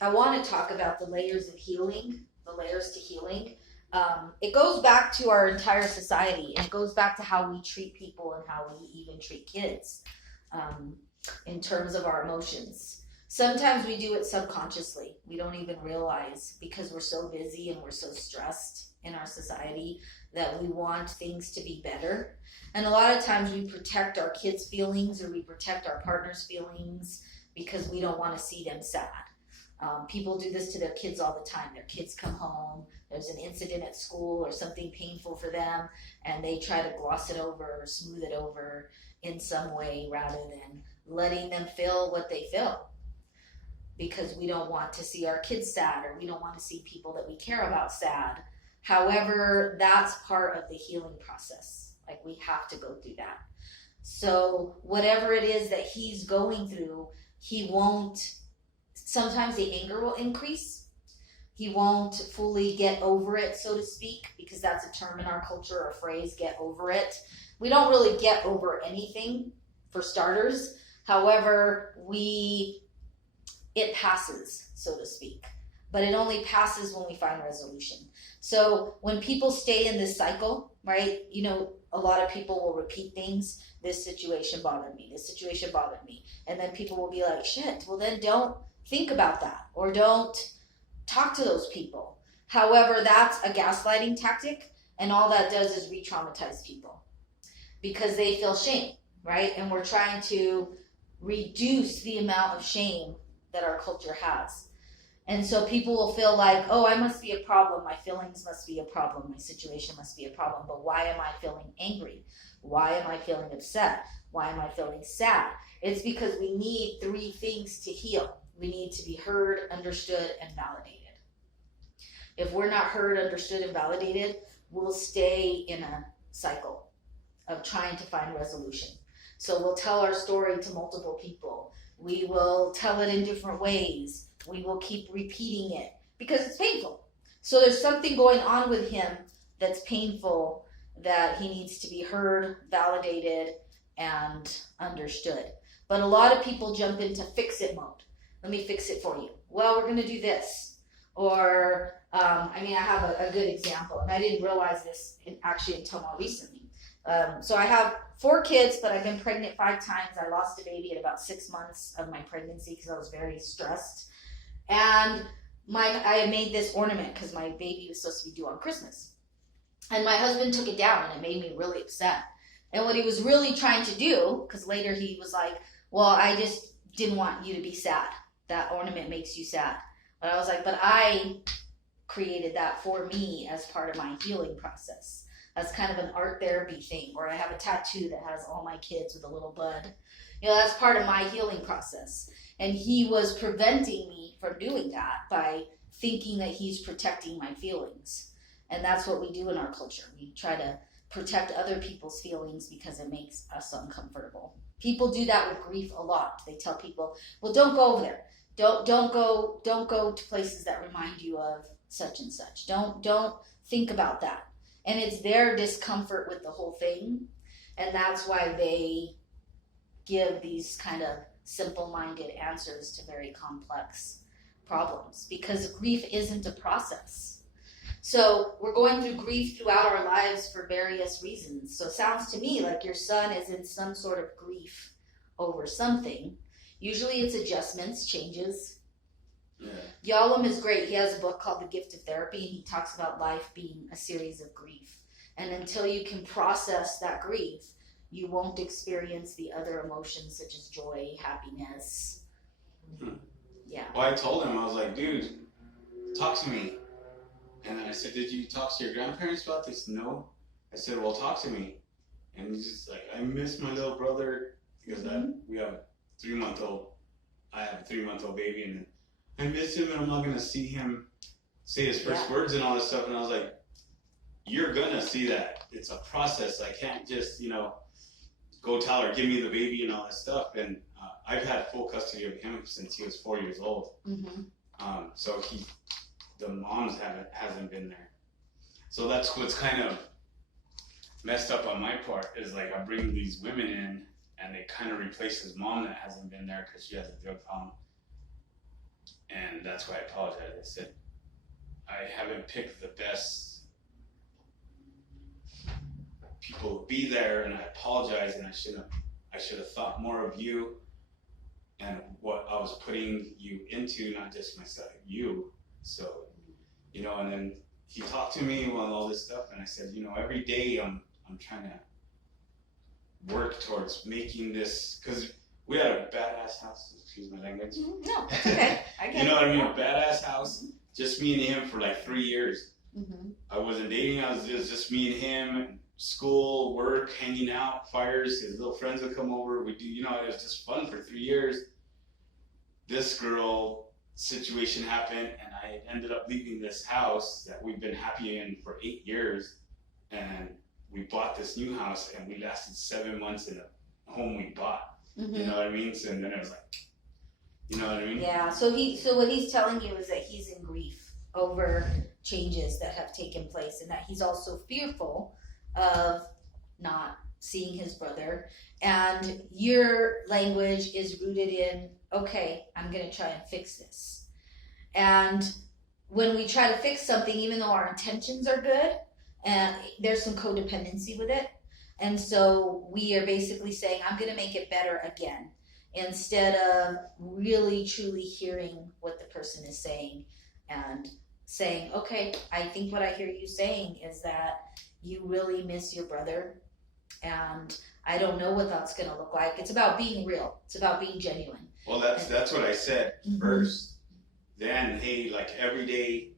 I want to talk about the layers of healing, the layers to healing. It goes back to our entire society, and it goes back to how we treat people and how we even treat kids um, in terms of our emotions. Sometimes we do it subconsciously. We don't even realize because we're so busy and we're so stressed in our society that we want things to be better. And a lot of times we protect our kids' feelings or we protect our partner's feelings because we don't want to see them sad. People do this to their kids all the time. Their kids come home, there's an incident at school or something painful for them, and they try to gloss it over or smooth it over in some way rather than letting them feel what they feel. Because we don't want to see our kids sad or we don't want to see people that we care about sad. However, that's part of the healing process. Like, we have to go through that. So, whatever it is that he's going through, he won't, sometimes the anger will increase. He won't fully get over it, so to speak, because that's a term in our culture, or a phrase, get over it. We don't really get over anything, for starters. However, it passes, so to speak. But it only passes when we find resolution. So when people stay in this cycle, right, a lot of people will repeat things. This situation bothered me. This situation bothered me. And then people will be like, shit, well then don't think about that or don't talk to those people. However, that's a gaslighting tactic, and all that does is re-traumatize people because they feel shame, right? And we're trying to reduce the amount of shame that our culture has. And so people will feel like, oh, I must be a problem. My feelings must be a problem. My situation must be a problem. But why am I feeling angry? Why am I feeling upset? Why am I feeling sad? It's because we need three things to heal. We need to be heard, understood, and validated. If we're not heard, understood, and validated, we'll stay in a cycle of trying to find resolution. So we'll tell our story to multiple people. We will tell it in different ways. We will keep repeating it because it's painful. So there's something going on with him that's painful that he needs to be heard, validated, and understood. But a lot of people jump into fix it mode. Let me fix it for you. Well, we're going to do this. Or, I have a good example, and I didn't realize this actually until more recently. So I have 4 kids, but I've been pregnant 5 times. I lost a baby at about 6 months of my pregnancy because I was very stressed. And I had made this ornament because my baby was supposed to be due on Christmas. And my husband took it down, and it made me really upset. And what he was really trying to do, because later he was like, well, I just didn't want you to be sad. That ornament makes you sad. But I was like, but I created that for me as part of my healing process. That's kind of an art therapy thing, or I have a tattoo that has all my kids with a little bud. That's part of my healing process. And he was preventing me from doing that by thinking that he's protecting my feelings. And that's what we do in our culture. We try to protect other people's feelings because it makes us uncomfortable. People do that with grief a lot. They tell people, well, don't go over there. Don't go to places that remind you of such and such. Don't think about that. And it's their discomfort with the whole thing. And that's why they give these kind of simple-minded answers to very complex problems, because grief isn't a process. So we're going through grief throughout our lives for various reasons. So it sounds to me like your son is in some sort of grief over something. Usually it's adjustments, changes. Yeah. Yalom is great. He has a book called The Gift of Therapy, and he talks about life being a series of grief. And until you can process that grief, you won't experience the other emotions such as joy, happiness. Yeah. Well, I told him, I was like, dude, talk to me. And I said, did you talk to your grandparents about this? No. I said, well, talk to me. And he's just like, I miss my little brother because we have a 3-month-old. I have a 3-month-old baby, and I miss him, and I'm not going to see him say his first words and all this stuff. And I was like, you're going to see that. It's a process. I can't just, go tell her, give me the baby and all this stuff. And I've had full custody of him since he was 4 years old. Mm-hmm. So the moms hasn't been there. So that's what's kind of messed up on my part, is like I bring these women in and they kind of replace his mom that hasn't been there because she has a drug problem. And that's why I apologized. I said, I haven't picked the best people to be there, and I apologize, and I should have thought more of you and what I was putting you into, not just myself, you. So, and then he talked to me on all this stuff, and I said, every day I'm trying to work towards making this, because we had a badass house, excuse my language. No, that's okay. I get You know what I mean? Yeah. A badass house, just me and him for like 3 years. Mm-hmm. I wasn't dating, it was just me and him, school, work, hanging out, fires, his little friends would come over, we do, it was just fun for 3 years. This girl situation happened, and I ended up leaving this house that we've been happy in for 8 years, and we bought this new house, and we lasted 7 months in a home we bought. Mm-hmm. You know what I mean? So, and then it was like, you know what I mean? Yeah. So what he's telling you is that he's in grief over changes that have taken place, and that he's also fearful of not seeing his brother. And your language is rooted in, okay, I'm going to try and fix this. And when we try to fix something, even though our intentions are good, and there's some codependency with it. And so we are basically saying, I'm going to make it better again, instead of really truly hearing what the person is saying and saying, okay, I think what I hear you saying is that you really miss your brother, and I don't know what that's going to look like. It's about being real. It's about being genuine. Well, that's what I said Mm-hmm. first. Then, hey, like every day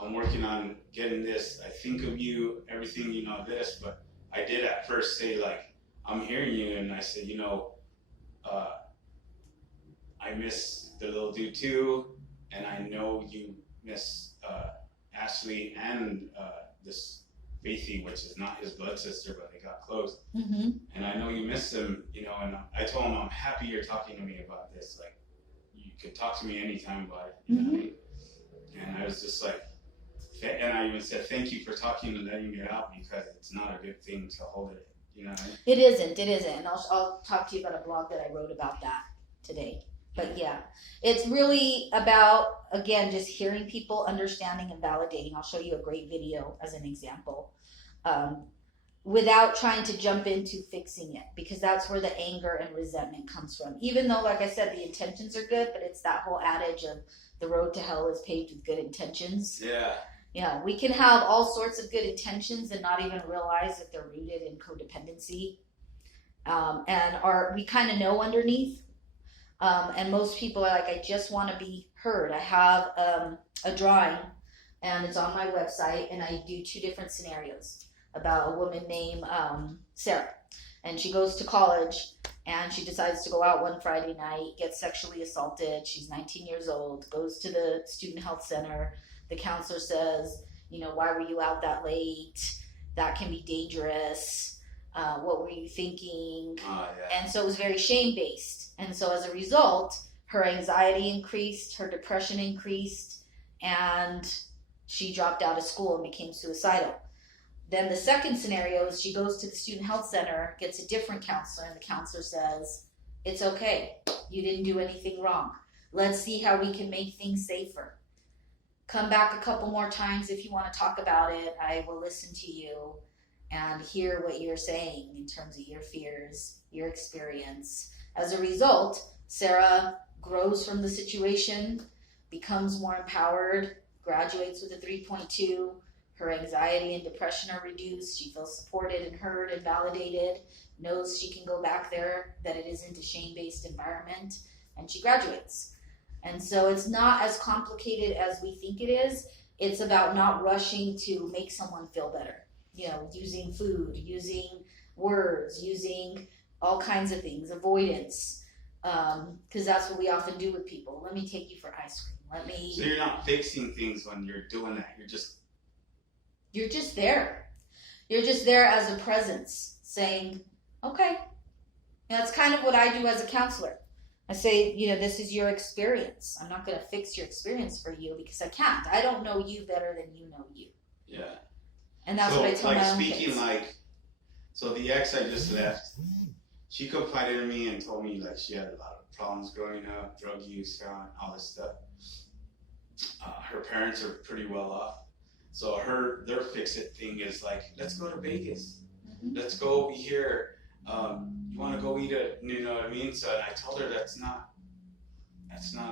I'm working on getting this. I think of you, everything, this. But I did at first say, like, I'm hearing you. And I said, I miss the little dude too. And I know you miss Ashley and this Faithy, which is not his blood sister, but they got close. Mm-hmm. And I know you miss him, and I told him, I'm happy you're talking to me about this. Like, you could talk to me anytime about it. Mm-hmm. And I was just like, and I even said, thank you for talking and letting me out, because it's not a good thing to hold it. You know what I mean? It isn't. And I'll talk to you about a blog that I wrote about that today. But yeah, it's really about, again, just hearing people, understanding and validating. I'll show you a great video as an example, without trying to jump into fixing it, because that's where the anger and resentment comes from. Even though, like I said, the intentions are good, but it's that whole adage of the road to hell is paved with good intentions. Yeah. Yeah, we can have all sorts of good intentions and not even realize that they're rooted in codependency. We kind of know underneath. And most people are like, I just want to be heard. I have a drawing, and it's on my website, and I do 2 different scenarios about a woman named Sarah. And she goes to college, and she decides to go out one Friday night, gets sexually assaulted. She's 19 years old, goes to the student health center. The counselor says, why were you out that late? That can be dangerous. What were you thinking? Yeah. And so it was very shame-based. And so as a result, her anxiety increased, her depression increased, and she dropped out of school and became suicidal. Then the second scenario is she goes to the student health center, gets a different counselor, and the counselor says, it's okay. You didn't do anything wrong. Let's see how we can make things safer. Come back a couple more times if you want to talk about it. I will listen to you and hear what you're saying in terms of your fears, your experience. As a result, Sarah grows from the situation, becomes more empowered, graduates with a 3.2. Her anxiety and depression are reduced. She feels supported and heard and validated, knows she can go back there, that it isn't a shame-based environment, and she graduates. And so it's not as complicated as we think it is. It's about not rushing to make someone feel better. Using food, using words, using all kinds of things, avoidance, because that's what we often do with people. Let me take you for ice cream. So you're not fixing things when you're doing that. You're just there. You're just there as a presence, saying, okay. That's kind of what I do as a counselor. I say, this is your experience. I'm not going to fix your experience for you because I can't. I don't know you better than you know you. Yeah. And that's what I tell my own speaking kids. So the ex I just left, she confided in me and told me like she had a lot of problems growing up, drug use, all this stuff. her parents are pretty well off. So their fix-it thing is like, let's go to Vegas. Let's go here. You want to go eat you know what I mean? So I told her that's not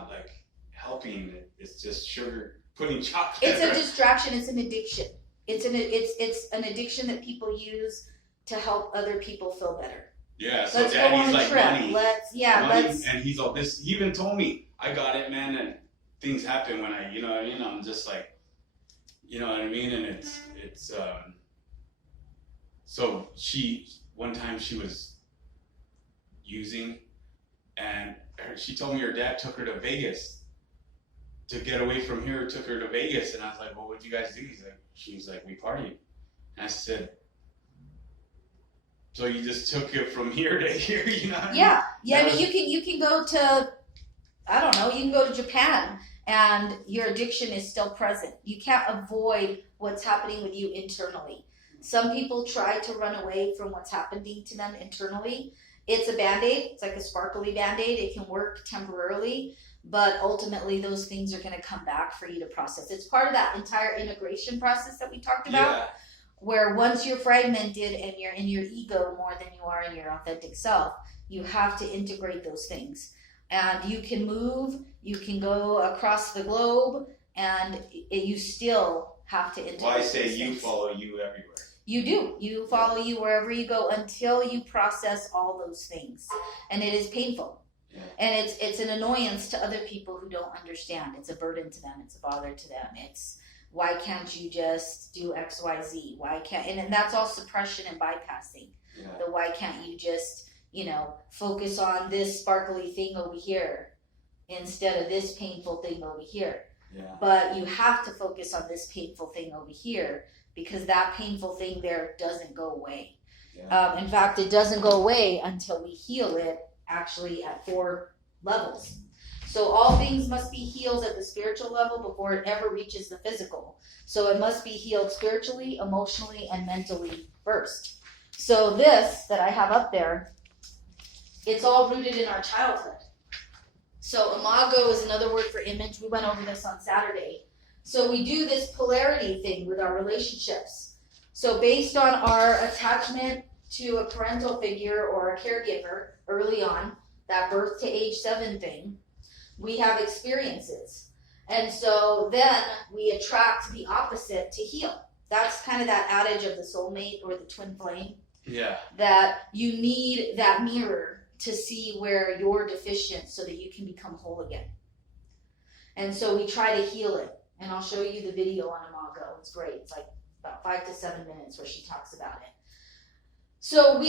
like helping. It's just sugar, putting chocolate. It's a distraction. It's an addiction. It's an addiction that people use to help other people feel better. Yeah. So let's go on daddy's a like trip. money. Let's. And he's all this. He even told me, I got it, man. And things happen when you know what I mean? I'm just like, you know what I mean? And it's so one time she was using, and she told me her dad took her to Vegas to get away from here, took her to Vegas. And I was like, well, what'd you guys do? She's like, we partied. And I said, so you just took it from here to here, you know? Yeah. I mean, you can go to, I don't know, you can go to Japan and your addiction is still present. You can't avoid what's happening with you internally. Some people try to run away from what's happening to them internally. It's a Band-Aid. It's like a sparkly Band-Aid. It can work temporarily, but ultimately those things are going to come back for you to process. It's part of that entire integration process that we talked about, where once you're fragmented and you're in your ego more than you are in your authentic self, you have to integrate those things. And you can move, you can go across the globe, and you still have to integrate. Well, I say you follow you everywhere. You do. You follow you wherever you go until you process all those things. And it is painful. Yeah. And it's an annoyance to other people who don't understand. It's a burden to them. It's a bother to them. It's, why can't you just do X, Y, Z? Why can't, and that's all suppression and bypassing. Yeah. The why can't you just, focus on this sparkly thing over here instead of this painful thing over here. Yeah. But you have to focus on this painful thing over here, because that painful thing there doesn't go away. Yeah. In fact, it doesn't go away until we heal it, actually at 4 levels. So all things must be healed at the spiritual level before it ever reaches the physical. So it must be healed spiritually, emotionally, and mentally first. So this that I have up there, it's all rooted in our childhood. So Imago is another word for image. We went over this on Saturday. So we do this polarity thing with our relationships. So based on our attachment to a parental figure or a caregiver early on, that birth to age 7 thing, we have experiences. And so then we attract the opposite to heal. That's kind of that adage of the soulmate or the twin flame. Yeah. That you need that mirror to see where you're deficient so that you can become whole again. And so we try to heal it. And I'll show you the video on Imago. It's great. It's like about 5 to 7 minutes where she talks about it. So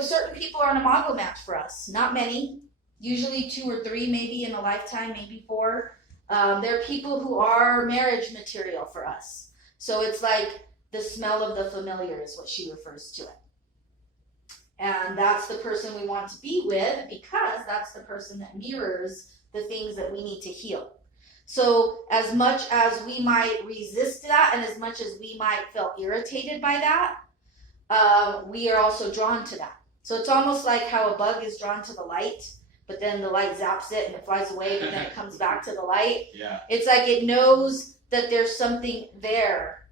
certain people are an Imago match for us. Not many. Usually 2 or 3, maybe in a lifetime, maybe 4. They're people who are marriage material for us. So it's like the smell of the familiar is what she refers to it. And that's the person we want to be with, because that's the person that mirrors the things that we need to heal. So as much as we might resist that, and as much as we might feel irritated by that, we are also drawn to that. So it's almost like how a bug is drawn to the light, but then the light zaps it and it flies away, but then it comes back to the light. Yeah. It's like it knows that there's something there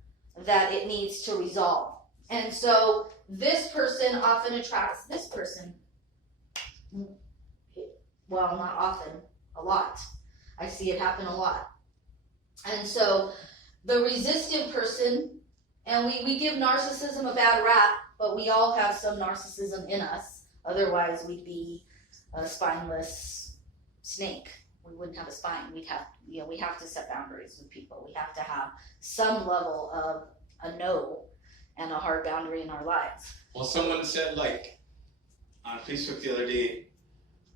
that it needs to resolve. And so this person often attracts this person. Well, not often, a lot. I see it happen a lot. And so the resistant person, and we give narcissism a bad rap, but we all have some narcissism in us. Otherwise, we'd be a spineless snake. We wouldn't have a spine. We have to set boundaries with people. We have to have some level of a no and a hard boundary in our lives. Well, someone said, like, on Facebook the other day,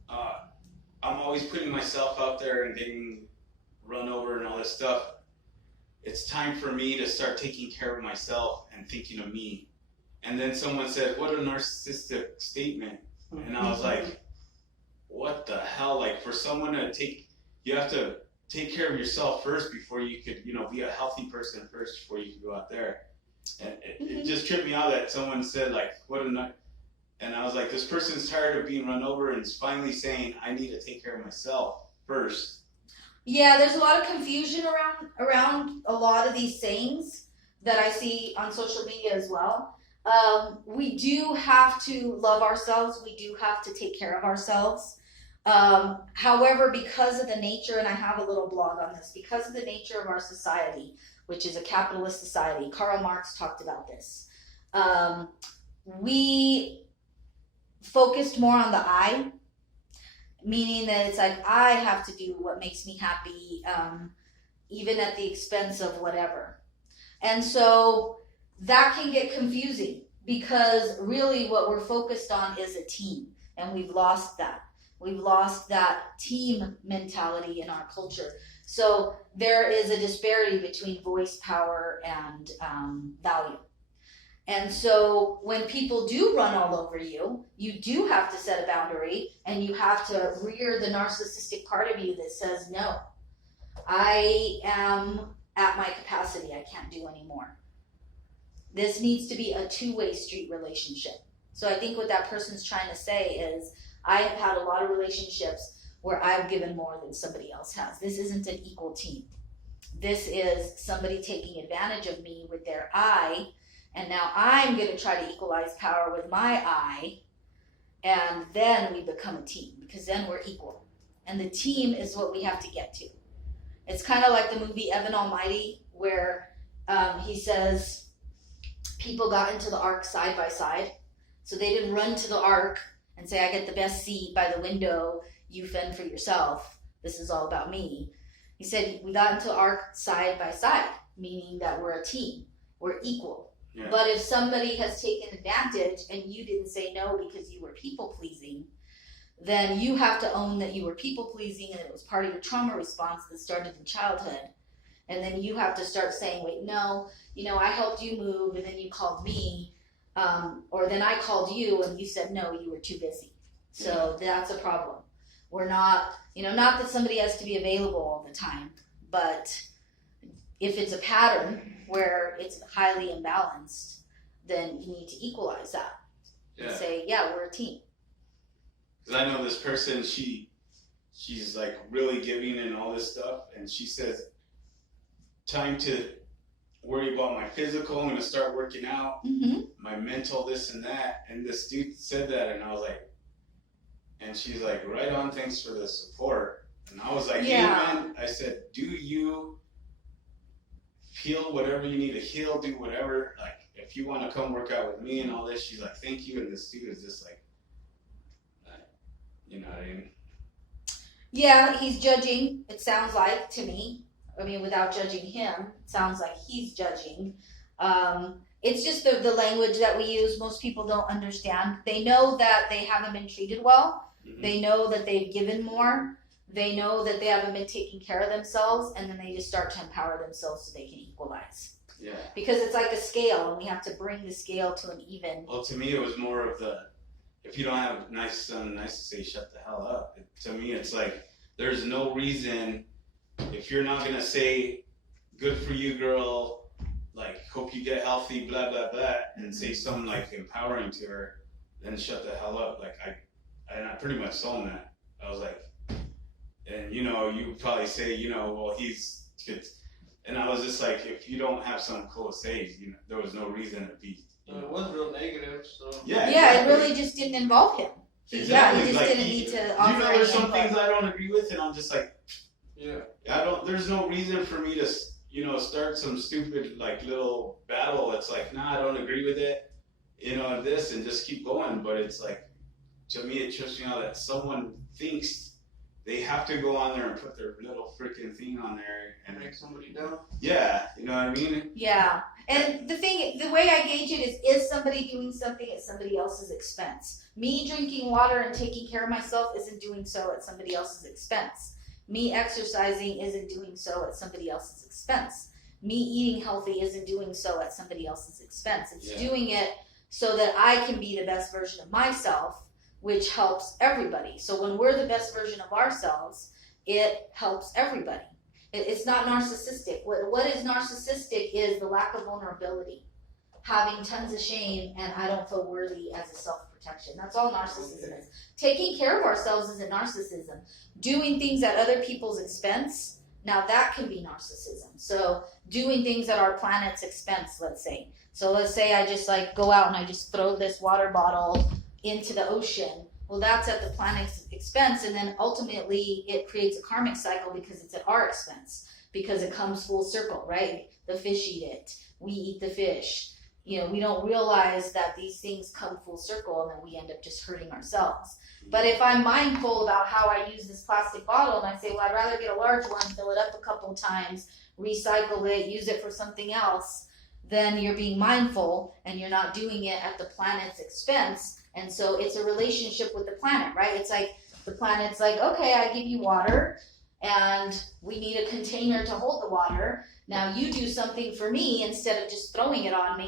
I'm always putting myself out there and getting run over and all this stuff. It's time for me to start taking care of myself and thinking of me. And then someone said, what a narcissistic statement. And I was like, what the hell? Like, for someone to you have to take care of yourself first before you could, be a healthy person first before you can go out there. And it just tripped me out that someone said, like, and I was like, this person's tired of being run over and is finally saying, I need to take care of myself first. Yeah, there's a lot of confusion around a lot of these sayings that I see on social media as well. We do have to love ourselves. We do have to take care of ourselves. However, because of the nature, and I have a little blog on this, because of the nature of our society, which is a capitalist society, Karl Marx talked about this. We focused more on the I, meaning that it's like I have to do what makes me happy, even at the expense of whatever. And so that can get confusing because really what we're focused on is a team, and we've lost that. We've lost that team mentality in our culture. So there is a disparity between voice, power, and value. And so when people do run all over you, you do have to set a boundary, and you have to rear the narcissistic part of you that says, no, I am at my capacity. I can't do anymore. This needs to be a two-way street relationship. So I think what that person's trying to say is, I have had a lot of relationships where I've given more than somebody else has. This isn't an equal team. This is somebody taking advantage of me with their I, and now I'm going to try to equalize power with my I, and then we become a team, because then we're equal. And the team is what we have to get to. It's kind of like the movie Evan Almighty, where he says people got into the ark side by side. So they didn't run to the ark and say, I get the best seat by the window, you fend for yourself, this is all about me. He said, we got into the ark side by side, meaning that we're a team, we're equal. Yeah. But if somebody has taken advantage and you didn't say no because you were people pleasing, then you have to own that you were people pleasing and it was part of your trauma response that started in childhood. And then you have to start saying, wait, no, I helped you move and then you called me. Or then I called you and you said, no, you were too busy. So that's a problem. We're not, not that somebody has to be available all the time, but if it's a pattern where it's highly imbalanced, then you need to equalize that. Yeah. And say, yeah, we're a team. Because I know this person, she's like really giving and all this stuff, and she says, time to worry about my physical, I'm going to start working out, my mental, this and that. And this dude said that, and I was like, and she's like, right on, thanks for the support. And I was like, yeah, hey, man, I said, do you heal whatever you need to heal, do whatever, like, if you want to come work out with me and all this. She's like, thank you. And this dude is just like, you know what I mean? Yeah, he's judging, it sounds like, to me. I mean, without judging him, it sounds like he's judging. It's just the language that we use. Most people don't understand. They know that they haven't been treated well. Mm-hmm. They know that they've given more. They know that they haven't been taking care of themselves, and then they just start to empower themselves so they can equalize. Yeah. Because it's like a scale, and we have to bring the scale to an even. Well, to me, it was more of the, if you don't have nice to say, shut the hell up. To me, it's like, there's no reason. If you're not going to say, good for you, girl, like, hope you get healthy, blah, blah, blah, and say something, like, empowering to her, then shut the hell up. Like, I pretty much told him that. I was like, and, you would probably say, well, he's good. And I was just like, if you don't have something cool to say, there was no reason to be. It was real negative, so. Yeah, exactly. It really just didn't involve him. Exactly. Yeah, he just like, didn't need to offer there's some things I don't agree with, and I'm just like, yeah. There's no reason for me to, start some stupid, like, little battle. It's like, nah, I don't agree with it, this, and just keep going. But it's like, to me, it trips me out that someone thinks they have to go on there and put their little freaking thing on there and make somebody down. Yeah, you know what I mean? Yeah. And the way I gauge it is somebody doing something at somebody else's expense? Me drinking water and taking care of myself isn't doing so at somebody else's expense. Me exercising isn't doing so at somebody else's expense. Me eating healthy isn't doing so at somebody else's expense. It's doing it so that I can be the best version of myself, which helps everybody. So when we're the best version of ourselves, it helps everybody. It's not narcissistic. What is narcissistic is the lack of vulnerability, having tons of shame, and I don't feel worthy as a self-protection. That's all narcissism is. Taking care of ourselves isn't narcissism. Doing things at other people's expense Now that can be narcissism. So doing things at our planet's expense, let's say. So let's say I just like go out and I just throw this water bottle into the ocean. Well, that's at the planet's expense, and then ultimately it creates a karmic cycle because it's at our expense, because it comes full circle, right? The fish eat it, we eat the fish. You know, we don't realize that these things come full circle, and then we end up just hurting ourselves. But if I'm mindful about how I use this plastic bottle, and I say, well, I'd rather get a large one, fill it up a couple of times, recycle it, use it for something else, then you're being mindful and you're not doing it at the planet's expense. And so it's a relationship with the planet, right? It's like the planet's like, okay, I give you water and we need a container to hold the water. Now you do something for me instead of just throwing it on me.